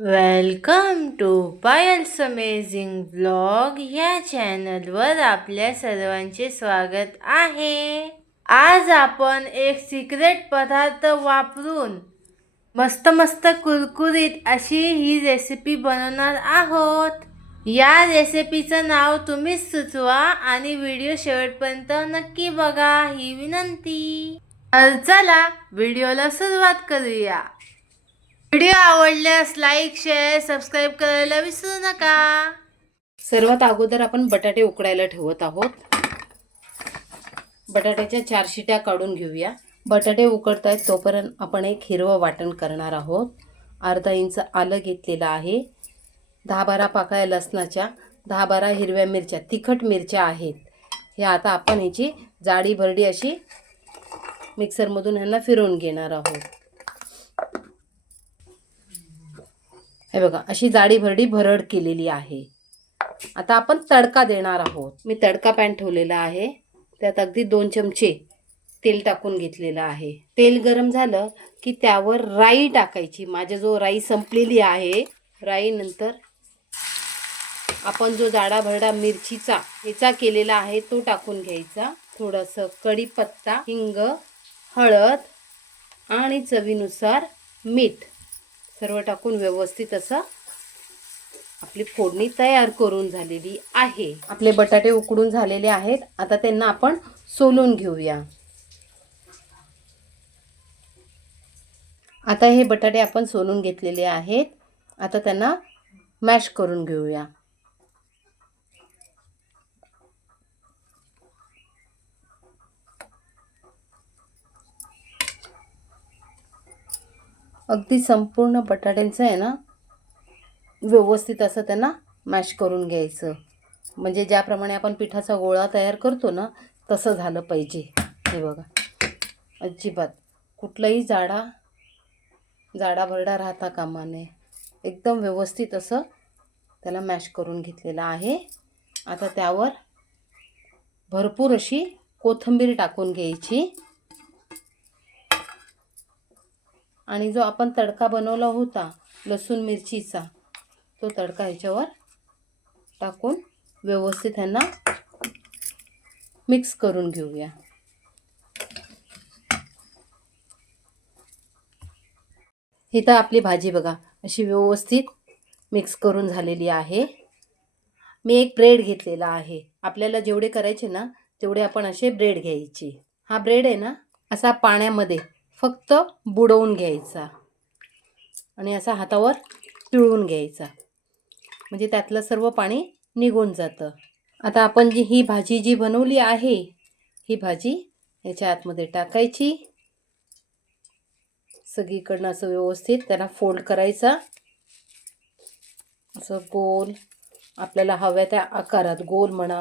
Welcome to Payal's amazing blog ह्या चॅनलवर आपल्या सर्वांचे स्वागत आहे. आज आपण एक सिक्रेट पदार्थ वापरून मस्त मस्त कुरकुरीत अशी ही रेसिपी बनवणार आहोत. या रेसिपीचं नाव तुम्हीच सुचवा आणि व्हिडिओ शेवटपर्यंत नक्की बघा ही विनंती. तर चला व्हिडिओला सुरुवात करूया. व्हिडिओ आवडल्यास लाईक शेअर सबस्क्राईब करायला विसरू नका. सर्वात अगोदर आपण बटाटे उकडायला ठेवत आहोत. बटाट्याच्या चार शिट्या काढून घेऊया. बटाटे उकडत आहेत तोपर्यंत आपण एक हिरवं वाटण करणार आहोत. अर्धा इंच आलं घेतलेलं आहे. दहा बारा पाकळ्या लसणाच्या दहा बारा हिरव्या मिरच्या तिखट मिरच्या आहेत. हे आता आपण ह्याची जाडी भरडी अशी मिक्सरमधून ह्यांना फिरवून घेणार आहोत. हे बघा अशी जाडी भरडी भरड केलेली आहे. आता आपण तडका देणार आहोत. मी तडका पॅन ठेवलेला आहे. त्यात अगदी दोन चमचे तेल टाकून घेतलेलं आहे. तेल गरम झालं की त्यावर राई टाकायची. माझ्या जो राई संपलेली आहे राईनंतर आपण जो जाडा भरडा मिरचीचा याचा केलेला आहे तो टाकून घ्यायचा. थोडंसं कढीपत्ता हिंग हळद आणि चवीनुसार मीठ. सर्व टाकून व्यवस्थित असं आपली फोडणी तयार करून झालेली आहे. आपले बटाटे उकडून झालेले आहेत. आता त्यांना आपण सोलून घेऊया. आता हे बटाटे आपण सोलून घेतलेले आहेत. आता त्यांना मॅश करून घेऊया. अगदी संपूर्ण बटाट्यांचं आहे ना व्यवस्थित असं त्यांना मॅश करून घ्यायचं. म्हणजे ज्याप्रमाणे आपण पिठाचा गोळा तयार करतो ना तसं झालं पाहिजे. हे बघा. अजिबात. कुठलाही जाडा जाडाभरडा राहता कामाने एकदम व्यवस्थित असं त्याला मॅश करून घेतलेलं आहे. आता त्यावर भरपूर अशी कोथिंबीर टाकून घ्यायची. आणि जो आपण तडका बनवला होता लसूण मिरचीचा तो तडका ह्याच्यावर टाकून व्यवस्थित ह्यांना मिक्स करून घेऊया. इथं आपली भाजी बघा अशी व्यवस्थित मिक्स करून झालेली आहे. मी एक ब्रेड घेतलेला आहे. आपल्याला जेवढे करायचे ना तेवढे आपण असे ब्रेड घ्यायचे. हा ब्रेड आहे ना असा पाण्यामध्ये फक्त बुडवून घ्यायचा. आणि असा हातावर पिळून घ्यायचा. म्हणजे त्यातलं सर्व पाणी निघून जातं. आता आपण जी ही भाजी जी बनवली आहे ही भाजी याच्या आतमध्ये टाकायची. सगळीकडनं असं व्यवस्थित त्याला फोल्ड करायचा. असं गोल आपल्याला हव्या त्या आकारात गोल म्हणा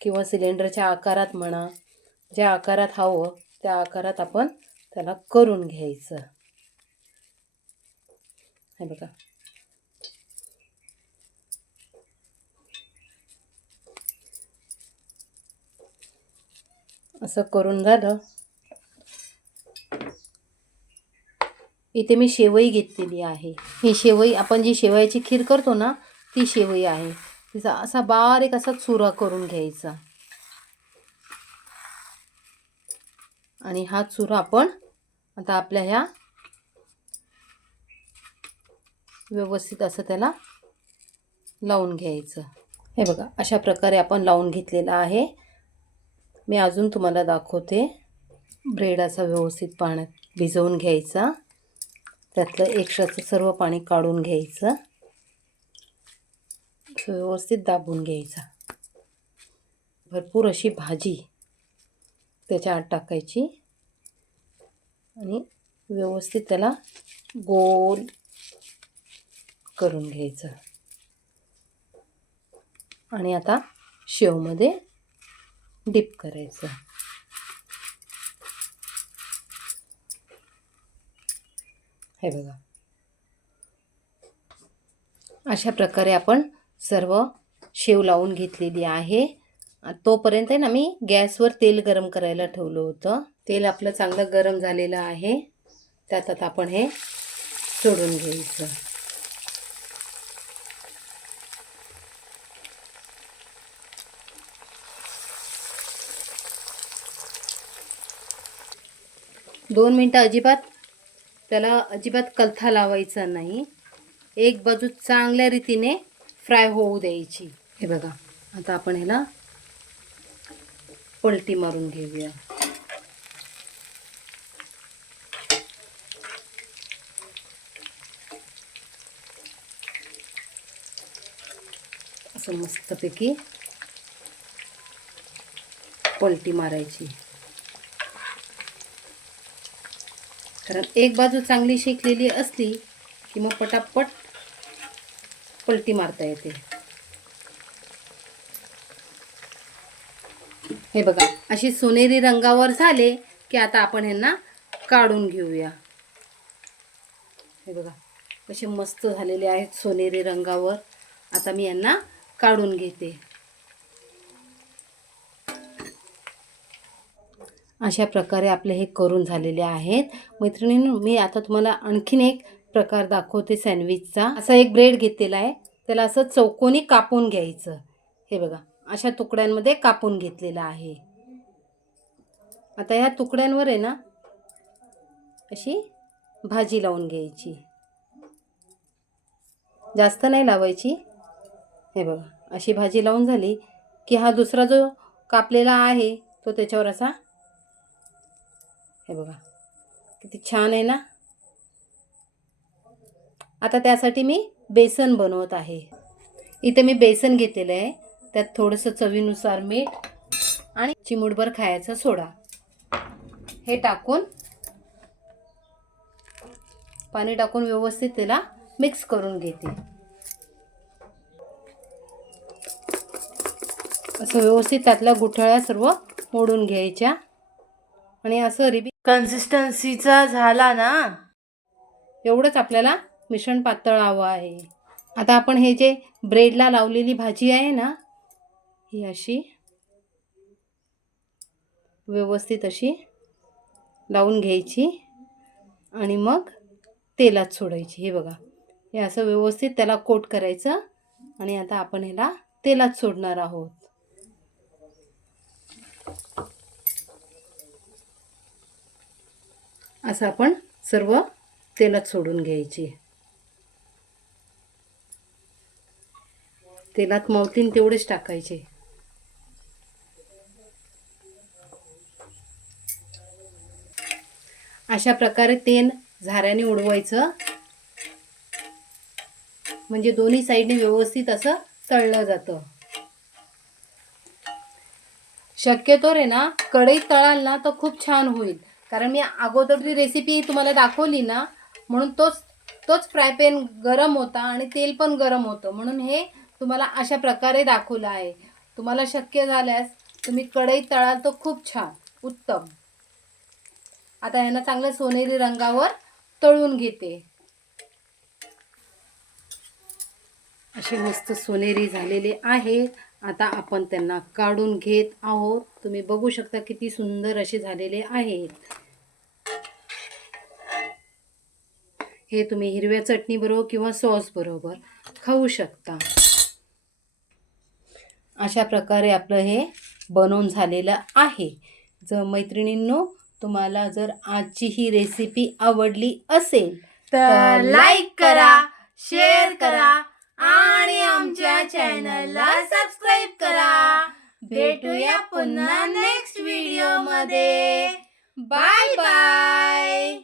किंवा सिलेंडरच्या आकारात म्हणा ज्या आकारात हवं त्या आकारात आपण त्याला करून घ्यायचं. हे बघा. असं करून झालं. इथे मी शेवई घेतलेली आहे. ही शेवई आपण जी शेवयाची खीर करतो ना ती शेवई आहे. तिचा असा बारीक असा चुरा करून घ्यायचा. आणि हा चुरा आपण आता आपल्या ह्या व्यवस्थित असं त्याला लावून घ्यायचं. हे बघा अशा प्रकारे आपण लावून घेतलेला आहे. मी अजून तुम्हाला दाखवते. ब्रेड असा व्यवस्थित पाण्यात भिजवून घ्यायचा. त्यातलं एक्स्ट्राचं सर्व पाणी काढून घ्यायचं. व्यवस्थित दाबून घ्यायचा. भरपूर अशी भाजी त्याच्या आत टाकायची. आणि व्यवस्थित त्याला गोल करून घ्यायचं. आणि आता शेवमध्ये डिप करायचं. हे बघा. अशा प्रकारे आपण सर्व शेव लावून घेतलेली आहे. तोपर्यंत आहे ना मी गॅसवर तेल गरम करायला ठेवलं होतं. तेल आपलं चांगलं गरम झालेलं आहे. त्यात आता आपण हे सोडून घ्यायचं. दोन मिनटं अजिबात त्याला अजिबात कलथा लावायचा नाही. एक बाजू चांगल्या रीतीने फ्राय होऊ द्यायची. हे बघा आता आपण ह्याला पलटी मारून घेऊया. असं मस्तपैकी पलटी मारायची. कारण एक बाजू चांगली शेकलेली असली की मग पटापट पलटी मारता येते. हे बघा अशी सोनेरी रंगावर झाले की आता आपण ह्यांना काढून घेऊया. हे बघा कसे मस्त झालेले आहेत सोनेरी रंगावर. आता मी यांना काढून घेते. अशा प्रकारे आपले हे करून झालेले आहेत. मैत्रिणींनो मी आता तुम्हाला आणखीन एक प्रकार दाखवते सँडविचचा असा एक ब्रेड घेतलेला आहे. त्याला असं चौकोनी कापून घ्यायचं. हे बघा. अशा तुकड्यांमध्ये कापून घेतलेलं आहे. आता ह्या तुकड्यांवर आहे ना अशी भाजी लावून घ्यायची. जास्त नाही लावायची. हे बघा अशी भाजी लावून झाली की हा दुसरा जो कापलेला आहे तो त्याच्यावर असा हे बघा किती छान आहे ना. आता त्यासाठी मी बेसन बनवत आहे. इथे मी बेसन घेतलेलं आहे. त्यात थोडंसं चवीनुसार मीठ आणि चिमूटभर खायचा सोडा. हे टाकून पाणी टाकून व्यवस्थित त्याला मिक्स करून घेते. असं व्यवस्थित त्यातल्या गुठळ्या सर्व मोडून घ्यायच्या. आणि असं रिबी कन्सिस्टन्सीचा झाला ना एवढंच आपल्याला मिश्रण पातळ हवं आहे. आता आपण हे जे ब्रेडला लावलेली भाजी आहे ना ही अशी व्यवस्थित अशी लावून घ्यायची आणि मग तेलात सोडायची. हे बघा हे असं व्यवस्थित त्याला कोट करायचं आणि आता आपण ह्याला तेलात सोडणार आहोत. असं आपण सर्व तेलात सोडून घ्यायची. तेलात मावतीन तेवढेच टाकायचे. अशा प्रकारे तेल झाऱ्याने उडवायचं. म्हणजे दोन्ही साईडने व्यवस्थित असं तळलं जातं. शक्यतो रे ना कढईत तळाल ना तर खूप छान होईल. कारण मी अगोदरची रेसिपी तुम्हाला दाखवली ना म्हणून तोच तोच फ्रायपॅन गरम होता आणि तेल पण गरम होतं. म्हणून हे तुम्हाला अशा प्रकारे दाखवलं आहे. तुम्हाला शक्य झाल्यास तुम्ही कढईत तळाल तर खूप छान. उत्तम. आता यांना चांगल्या सोनेरी रंगावर तळून घेते. असे मस्त सोनेरी झालेले आहेत आता आपण त्यांना काढून घेत आहोत. तुम्ही बघू शकता किती सुंदर असे झालेले आहेत हे तुम्ही हिरव्या चटणी बरोबर किंवा सॉस बरोबर खाऊ शकता. अशा प्रकारे आपलं हे बनवून झालेलं आहे. जर मैत्रिणींनो तुम्हाला जर आजची ही रेसिपी आवडली असेल तर लाईक करा शेअर करा आणि आमच्या चॅनलला सबस्क्राईब करा. भेटूया पुन्हा नेक्स्ट व्हिडिओमध्ये. Bye bye